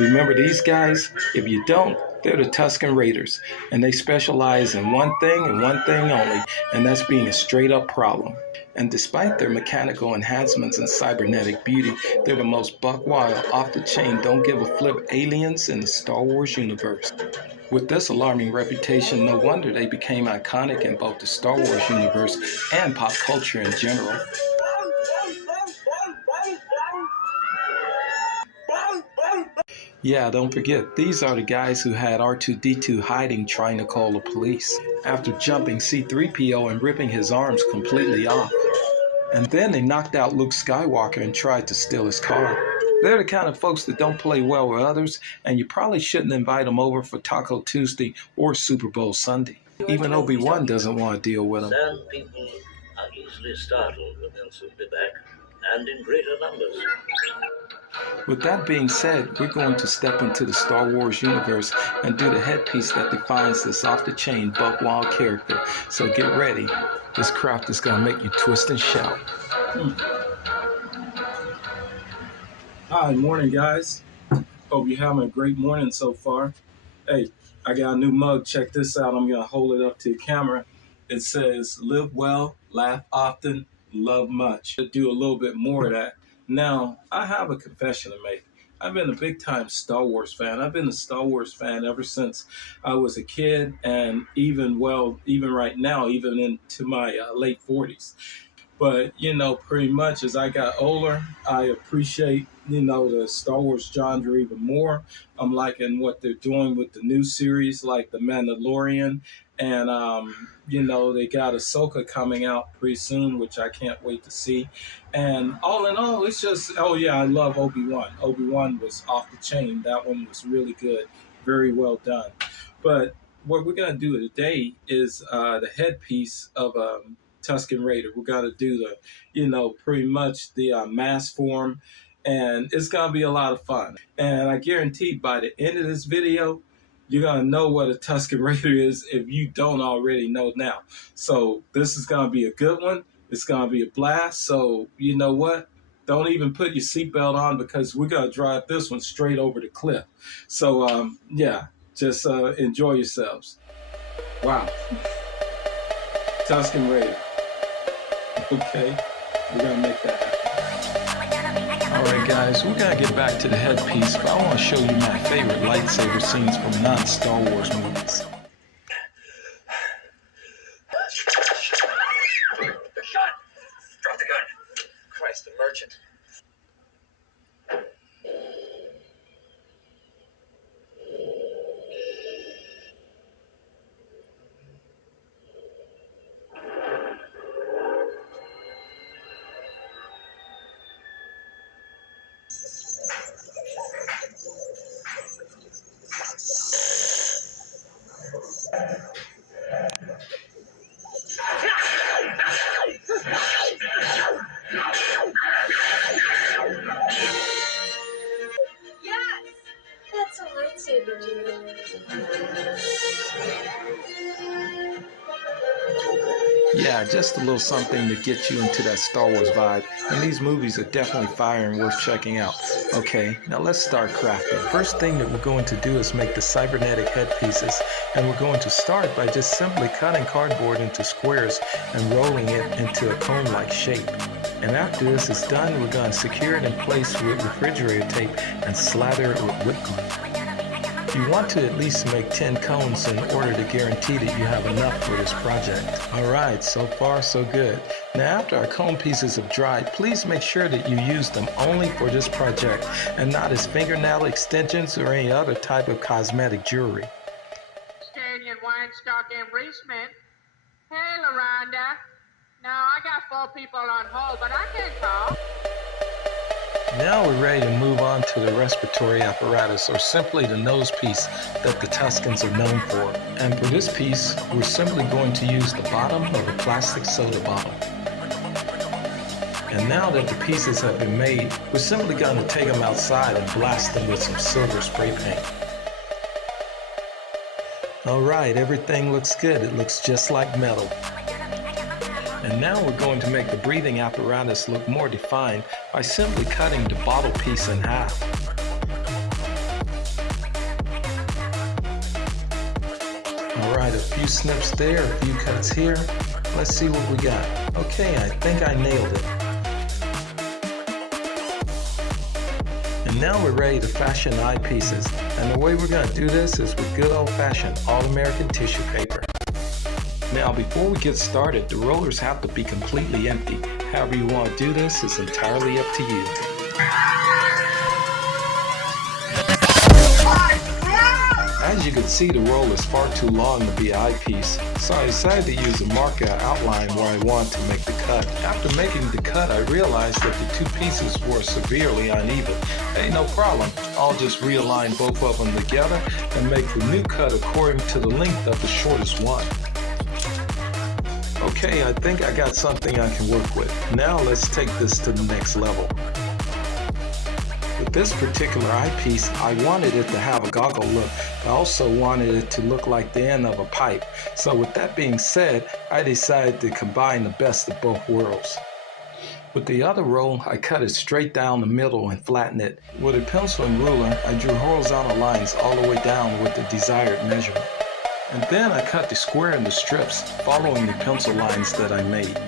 Remember these guys? If you don't, they're the Tusken Raiders, and they specialize in one thing and one thing only, and that's being a straight up problem. And despite their mechanical enhancements and cybernetic beauty, they're the most buck wild, off the chain, don't give a flip aliens in the Star Wars universe. With this alarming reputation, no wonder they became iconic in both the Star Wars universe and pop culture in general. Yeah, don't forget, these are the guys who had R2-D2 hiding trying to call the police, after jumping C-3PO and ripping his arms completely off. And then they knocked out Luke Skywalker and tried to steal his car. They're the kind of folks that don't play well with others, and you probably shouldn't invite them over for Taco Tuesday or Super Bowl Sunday. Even Obi-Wan doesn't want to deal with them. Some people are easily startled, but they'll soon be back, and in greater numbers. With that being said, we're going to step into the Star Wars universe and do the headpiece that defines this off-the-chain buck-wild character. So get ready. This craft is going to make you twist and shout. Hi, morning guys. Hope you're having a great morning so far. Hey, I got a new mug. Check this out. I'm going to hold it up to the camera. It says, live well, laugh often, love much. I'll do a little bit more of that. Now, I have a confession to make. I've been a big-time Star Wars fan. I've been a Star Wars fan ever since I was a kid, and even right now, even into my late 40s. But, pretty much as I got older, I appreciate, the Star Wars genre even more. I'm liking what they're doing with the new series, like The Mandalorian. And, they got Ahsoka coming out pretty soon, which I can't wait to see. And all in all, it's just, oh yeah, I love Obi-Wan. Obi-Wan was off the chain. That one was really good. Very well done. But what we're going to do today is the headpiece of Tusken Raider. We're going to do the, pretty much the mass form. And it's going to be a lot of fun. And I guarantee by the end of this video, you're going to know what a Tusken Raider is if you don't already know now. So this is going to be a good one. It's going to be a blast. So you know what? Don't even put your seatbelt on because we're going to drive this one straight over the cliff. So, yeah, just enjoy yourselves. Wow. Tusken Raider. Okay, we're going to make that happen. Alright guys, we're going to get back to the headpiece, but I want to show you my favorite lightsaber scenes from non-Star Wars movies. The shot! Drop the gun! Christ, the merchant. Yeah, just a little something to get you into that Star Wars vibe, and these movies are definitely fire and worth checking out. Okay, now let's start crafting. First thing that we're going to do is make the cybernetic headpieces, and we're going to start by just simply cutting cardboard into squares and rolling it into a cone-like shape. And after this is done, we're going to secure it in place with refrigerator tape and slather it with whipped cream. You want to at least make 10 cones in order to guarantee that you have enough for this project. Alright, so far so good. Now after our cone pieces have dried, please make sure that you use them only for this project and not as fingernail extensions or any other type of cosmetic jewelry. Stadium wine stock enrichment. Hey, Loranda. Now I got 4 people on hold, but I can't talk. Now we're ready to move on to the respiratory apparatus, or simply the nose piece that the Tuskens are known for. And for this piece, we're simply going to use the bottom of a plastic soda bottle. And now that the pieces have been made, we're simply going to take them outside and blast them with some silver spray paint. Alright, everything looks good. It looks just like metal. And now we're going to make the breathing apparatus look more defined by simply cutting the bottle piece in half. Alright, a few snips there, a few cuts here. Let's see what we got. Okay, I think I nailed it. And now we're ready to fashion eyepieces. And the way we're going to do this is with good old-fashioned all-American tissue paper. Now before we get started, the rollers have to be completely empty. However you want to do this is entirely up to you. As you can see, the roll is far too long to be an eyepiece, so I decided to use a marker outline where I want to make the cut. After making the cut, I realized that the two pieces were severely uneven. Hey, no problem. I'll just realign both of them together and make the new cut according to the length of the shortest one. Okay, I think I got something I can work with. Now let's take this to the next level. With this particular eyepiece, I wanted it to have a goggle look. I also wanted it to look like the end of a pipe. So with that being said, I decided to combine the best of both worlds. With the other roll, I cut it straight down the middle and flattened it. With a pencil and ruler, I drew horizontal lines all the way down with the desired measurement. And then I cut the square into strips, following the pencil lines that I made.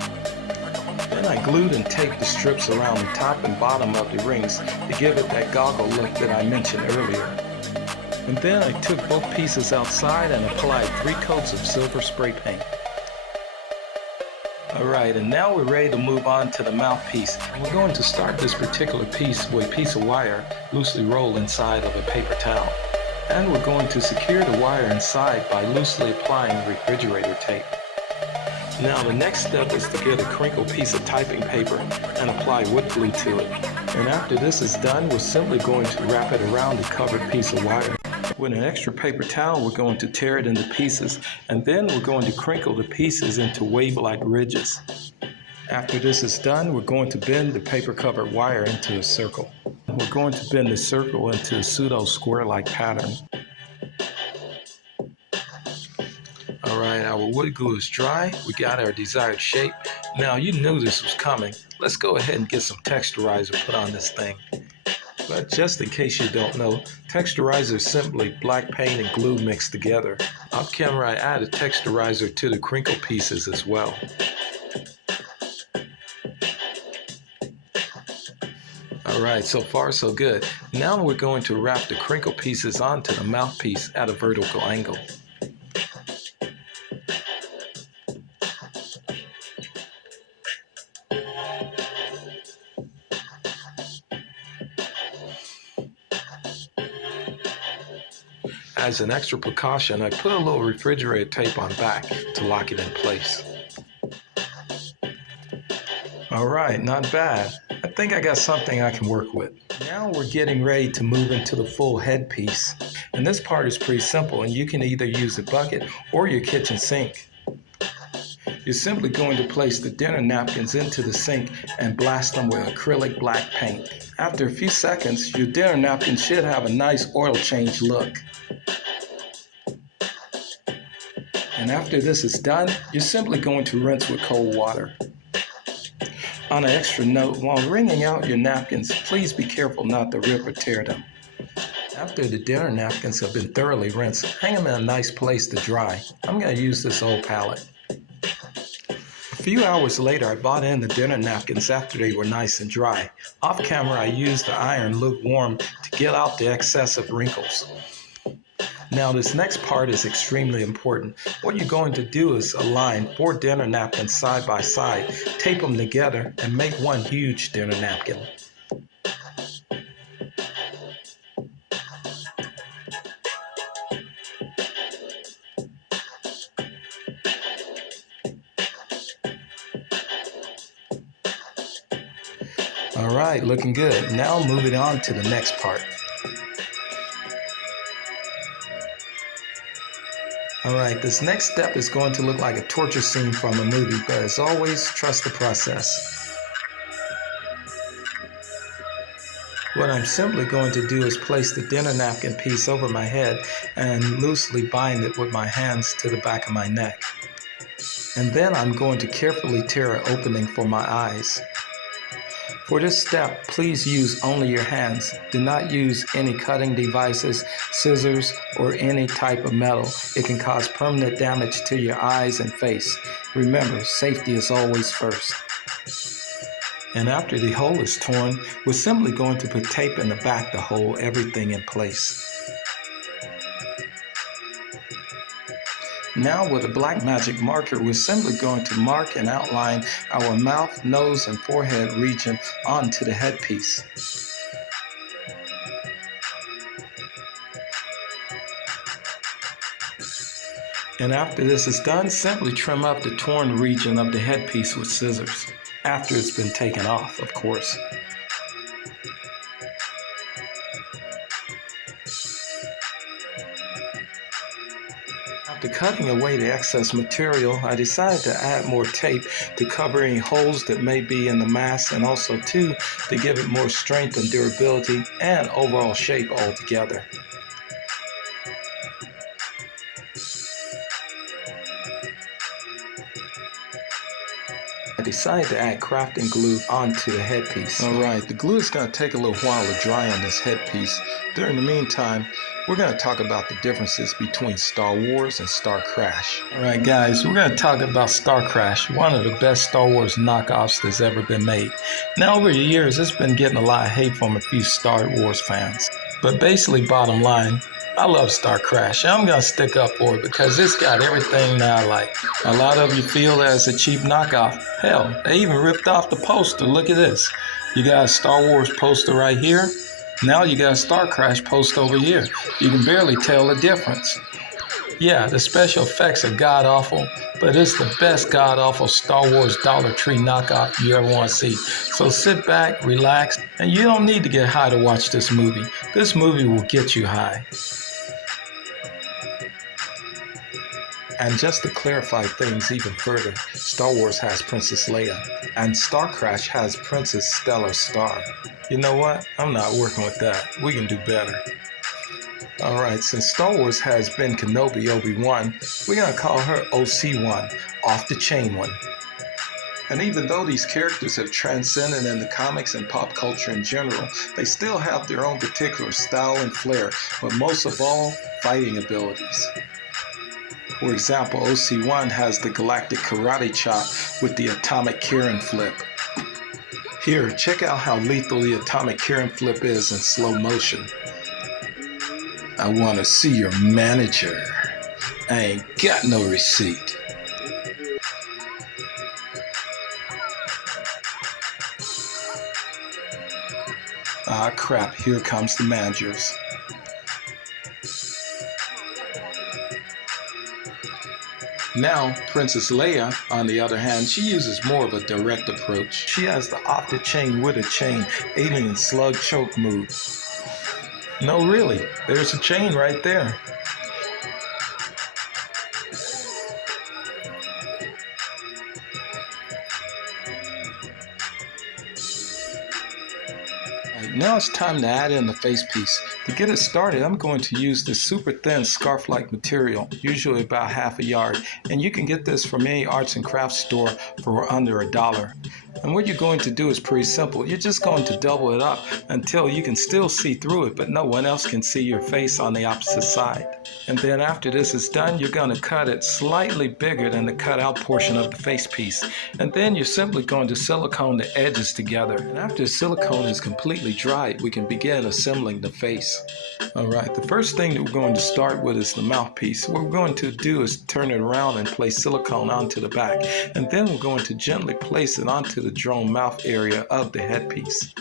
Then I glued and taped the strips around the top and bottom of the rings to give it that goggle look that I mentioned earlier. And then I took both pieces outside and applied 3 coats of silver spray paint. Alright, and now we're ready to move on to the mouthpiece. We're going to start this particular piece with a piece of wire loosely rolled inside of a paper towel. And we're going to secure the wire inside by loosely applying refrigerator tape. Now the next step is to get a crinkled piece of typing paper and apply wood glue to it. And after this is done, we're simply going to wrap it around the covered piece of wire. With an extra paper towel, we're going to tear it into pieces, and then we're going to crinkle the pieces into wave-like ridges. After this is done, we're going to bend the paper-covered wire into a circle. We're going to bend the circle into a pseudo-square-like pattern. Alright, our wood glue is dry. We got our desired shape. Now you knew this was coming. Let's go ahead and get some texturizer put on this thing. But just in case you don't know, texturizer is simply black paint and glue mixed together. Off camera I added texturizer to the crinkle pieces as well. Alright, so far so good. Now we're going to wrap the crinkle pieces onto the mouthpiece at a vertical angle. As an extra precaution, I put a little refrigerator tape on back to lock it in place. Alright, not bad. I think I got something I can work with. Now we're getting ready to move into the full headpiece. And this part is pretty simple, and you can either use a bucket or your kitchen sink. You're simply going to place the dinner napkins into the sink and blast them with acrylic black paint. After a few seconds, your dinner napkins should have a nice oil change look. And after this is done, you're simply going to rinse with cold water. On an extra note, while wringing out your napkins, please be careful not to rip or tear them. After the dinner napkins have been thoroughly rinsed, hang them in a nice place to dry. I'm going to use this old palette. A few hours later, I bought in the dinner napkins after they were nice and dry. Off camera, I used the iron lukewarm to get out the excessive wrinkles. Now this next part is extremely important. What you're going to do is align 4 dinner napkins side by side, tape them together, and make one huge dinner napkin. Alright, looking good. Now moving on to the next part. Alright, this next step is going to look like a torture scene from a movie, but as always, trust the process. What I'm simply going to do is place the dinner napkin piece over my head and loosely bind it with my hands to the back of my neck. And then I'm going to carefully tear an opening for my eyes. For this step, please use only your hands. Do not use any cutting devices, scissors, or any type of metal. It can cause permanent damage to your eyes and face. Remember, safety is always first. And after the hole is torn, we're simply going to put tape in the back to hold everything in place. Now with a black magic marker, we're simply going to mark and outline our mouth, nose, and forehead region onto the headpiece. And after this is done, simply trim up the torn region of the headpiece with scissors. After it's been taken off, of course. After cutting away the excess material, I decided to add more tape to cover any holes that may be in the mask, and also too, to give it more strength and durability and overall shape altogether. I decided to add crafting glue onto the headpiece. Alright, the glue is going to take a little while to dry on this headpiece. During the meantime, we're going to talk about the differences between Star Wars and Star Crash. Alright guys, we're going to talk about Star Crash, one of the best Star Wars knockoffs that's ever been made. Now over the years, it's been getting a lot of hate from a few Star Wars fans. But basically, bottom line, I love Star Crash. I'm going to stick up for it because it's got everything that I like. A lot of you feel that it's a cheap knockoff. Hell, they even ripped off the poster. Look at this. You got a Star Wars poster right here. Now you got a Star Crash poster over here. You can barely tell the difference. Yeah, the special effects are god-awful, but it's the best god-awful Star Wars Dollar Tree knockoff you ever want to see. So sit back, relax, and you don't need to get high to watch this movie. This movie will get you high. And just to clarify things even further, Star Wars has Princess Leia, and Star Crash has Princess Stellar Star. You know what? I'm not working with that. We can do better. Alright, since Star Wars has Ben Kenobi Obi-Wan, we're going to call her OC-1, Off the Chain One. And even though these characters have transcended in the comics and pop culture in general, they still have their own particular style and flair, but most of all, fighting abilities. For example, OC-1 has the galactic karate chop with the atomic Karen flip. Here, check out how lethal the atomic Karen flip is in slow motion. I want to see your manager. I ain't got no receipt. Ah crap, here comes the managers. Now, Princess Leia, on the other hand, she uses more of a direct approach. She has the off the chain with a chain alien slug choke move. No, really, there's a chain right there. Now it's time to add in the face piece. To get it started, I'm going to use this super thin scarf-like material, usually about ½ a yard, and you can get this from any arts and crafts store for under $1. And what you're going to do is pretty simple. You're just going to double it up until you can still see through it, but no one else can see your face on the opposite side. And then after this is done, you're going to cut it slightly bigger than the cutout portion of the face piece. And then you're simply going to silicone the edges together. And after the silicone is completely dried, we can begin assembling the face. Alright, the first thing that we're going to start with is the mouthpiece. What we're going to do is turn it around and place silicone onto the back. And then we're going to gently place it onto the drone mouth area of the headpiece.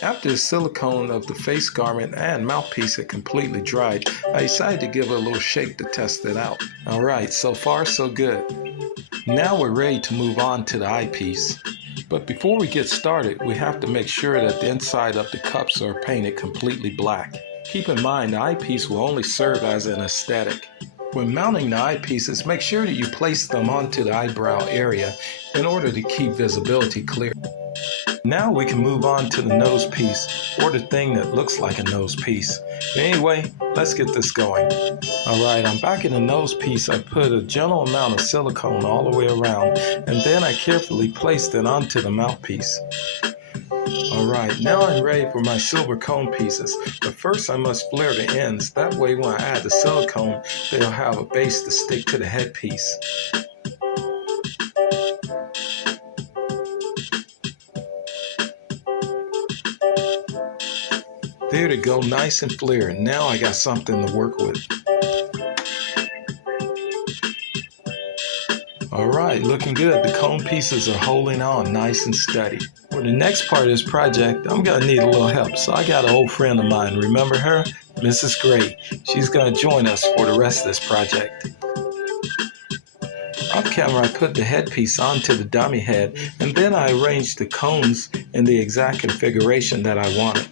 After the silicone of the face garment and mouthpiece had completely dried, I decided to give it a little shake to test it out. Alright, so far so good. Now we're ready to move on to the eyepiece. But before we get started, we have to make sure that the inside of the cups are painted completely black. Keep in mind, the eyepiece will only serve as an aesthetic. When mounting the eyepieces, make sure that you place them onto the eyebrow area in order to keep visibility clear. Now we can move on to the nose piece, or the thing that looks like a nose piece. But anyway, let's get this going. Alright, on back in the nose piece, I put a gentle amount of silicone all the way around, and then I carefully placed it onto the mouthpiece. Alright, now I'm ready for my silver cone pieces, but first I must flare the ends. That way when I add the silicone, they'll have a base to stick to the headpiece. There they go, nice and flared. Now I got something to work with. Alright, looking good. The cone pieces are holding on nice and steady. For the next part of this project, I'm going to need a little help. So I got an old friend of mine. Remember her? Mrs. Gray. She's going to join us for the rest of this project. Off camera, I put the headpiece onto the dummy head, and then I arranged the cones in the exact configuration that I wanted.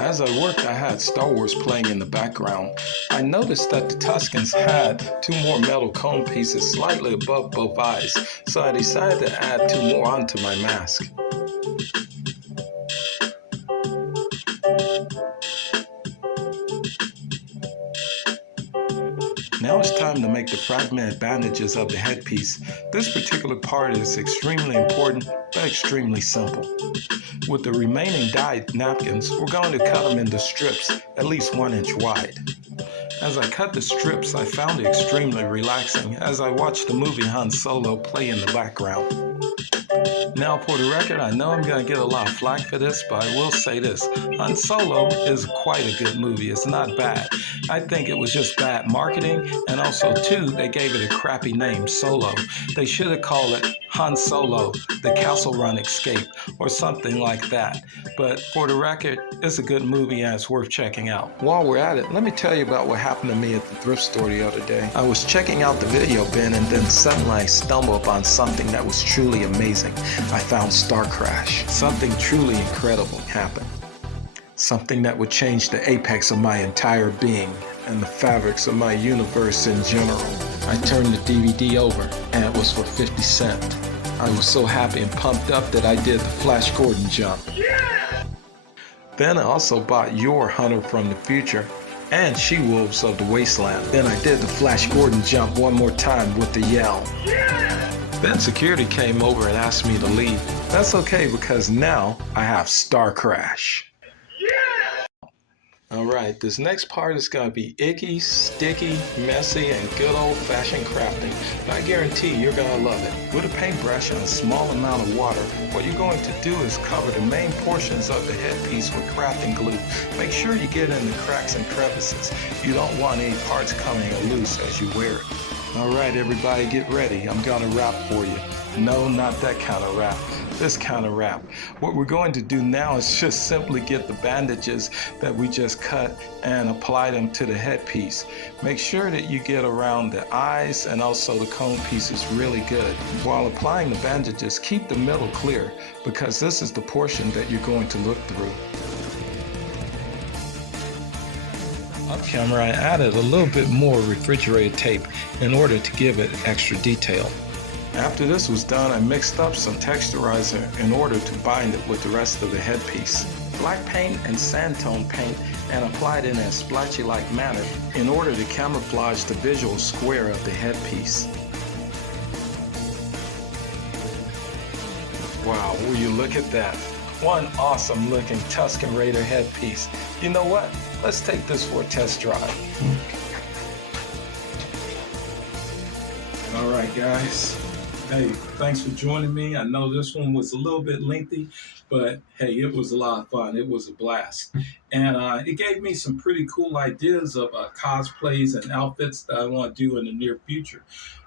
As I worked, I had Star Wars playing in the background. I noticed that the Tuskens had 2 more metal cone pieces slightly above both eyes, so I decided to add 2 more onto my mask. Now it's time to make the fragmented bandages of the headpiece. This particular part is extremely important, but extremely simple. With the remaining dyed napkins, we're going to cut them into strips at least 1 inch wide. As I cut the strips, I found it extremely relaxing as I watched the movie Han Solo play in the background. Now, for the record, I know I'm going to get a lot of flack for this, but I will say this. Han Solo is quite a good movie. It's not bad. I think it was just bad marketing, and also, too, they gave it a crappy name, Solo. They should have called it Han Solo, The Castle Run Escape, or something like that. But for the record, it's a good movie and it's worth checking out. While we're at it, let me tell you about what happened to me at the thrift store the other day. I was checking out the video bin and then suddenly I stumbled upon something that was truly amazing. I found Star Crash. Something truly incredible happened. Something that would change the apex of my entire being and the fabrics of my universe in general. I turned the DVD over and it was for 50 cents. I was so happy and pumped up that I did the Flash Gordon jump. Yeah! Then I also bought Your Hunter from the Future and She-Wolves of the Wasteland. Then I did the Flash Gordon jump one more time with the yell. Yeah! Then security came over and asked me to leave. That's okay because now I have Star Crash. Alright, this next part is going to be icky, sticky, messy, and good old-fashioned crafting. But I guarantee you're going to love it. With a paintbrush and a small amount of water, what you're going to do is cover the main portions of the headpiece with crafting glue. Make sure you get in the cracks and crevices. You don't want any parts coming loose as you wear it. Alright everybody, get ready. I'm going to rap for you. No, not that kind of rap. This kind of wrap. What we're going to do now is just simply get the bandages that we just cut and apply them to the headpiece. Make sure that you get around the eyes and also the cone pieces really good. While applying the bandages, keep the middle clear because this is the portion that you're going to look through. Off camera, I added a little bit more refrigerated tape in order to give it extra detail. After this was done, I mixed up some texturizer in order to bind it with the rest of the headpiece. Black paint and sandtone paint and applied it in a splotchy-like manner in order to camouflage the visual square of the headpiece. Wow, will you look at that? One awesome looking Tusken Raider headpiece. You know what? Let's take this for a test drive. All right, guys. Hey, thanks for joining me. I know this one was a little bit lengthy, but hey, it was a lot of fun. It was a blast. And it gave me some pretty cool ideas of cosplays and outfits that I want to do in the near future.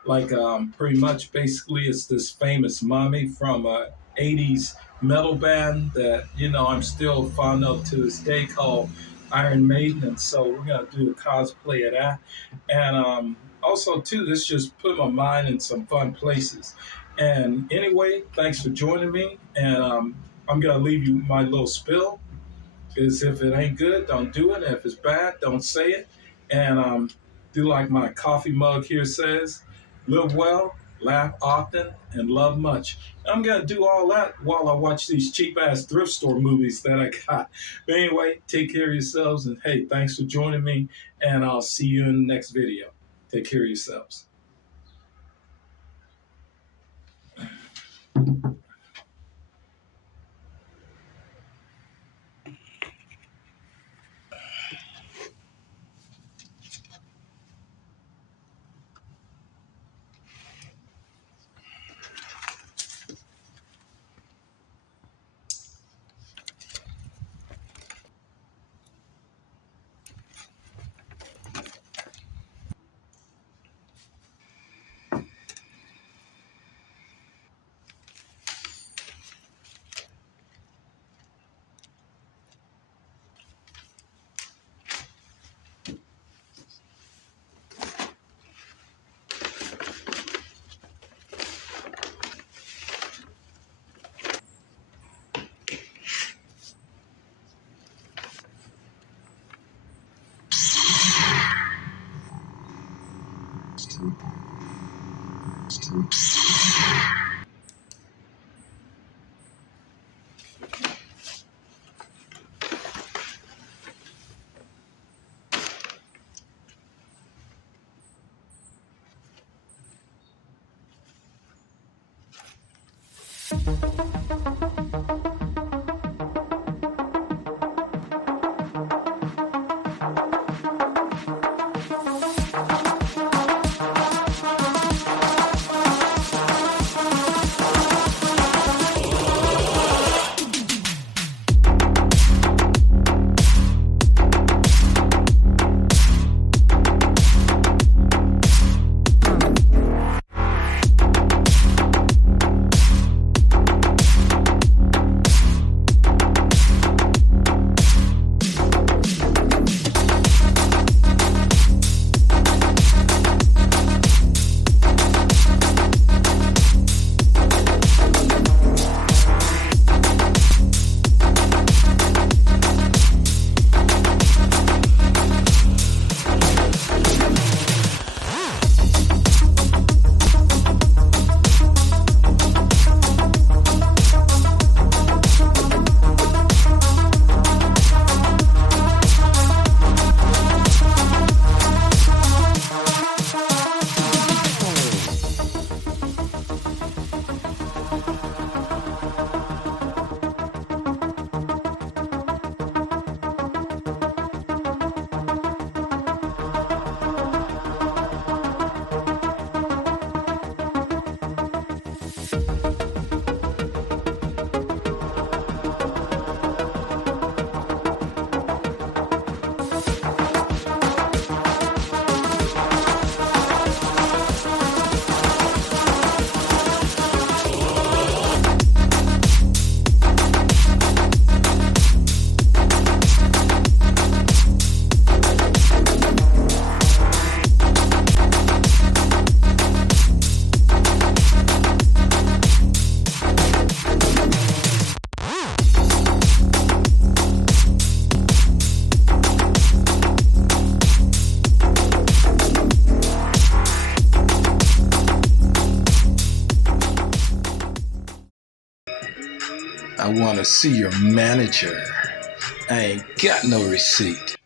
Like pretty much basically it's this famous mommy from 80s metal band that, you know, I'm still fond of to this day called Iron Maiden. And so we're going to do a cosplay of that. And also, too, this just put my mind in some fun places. And anyway, thanks for joining me. And I'm going to leave you my little spill. Is if it ain't good, don't do it. And if it's bad, don't say it. And do like my coffee mug here says, live well, laugh often, and love much. I'm going to do all that while I watch these cheap-ass thrift store movies that I got. But anyway, take care of yourselves. And hey, thanks for joining me. And I'll see you in the next video. Take care of yourselves. I want to see your manager. I ain't got no receipt.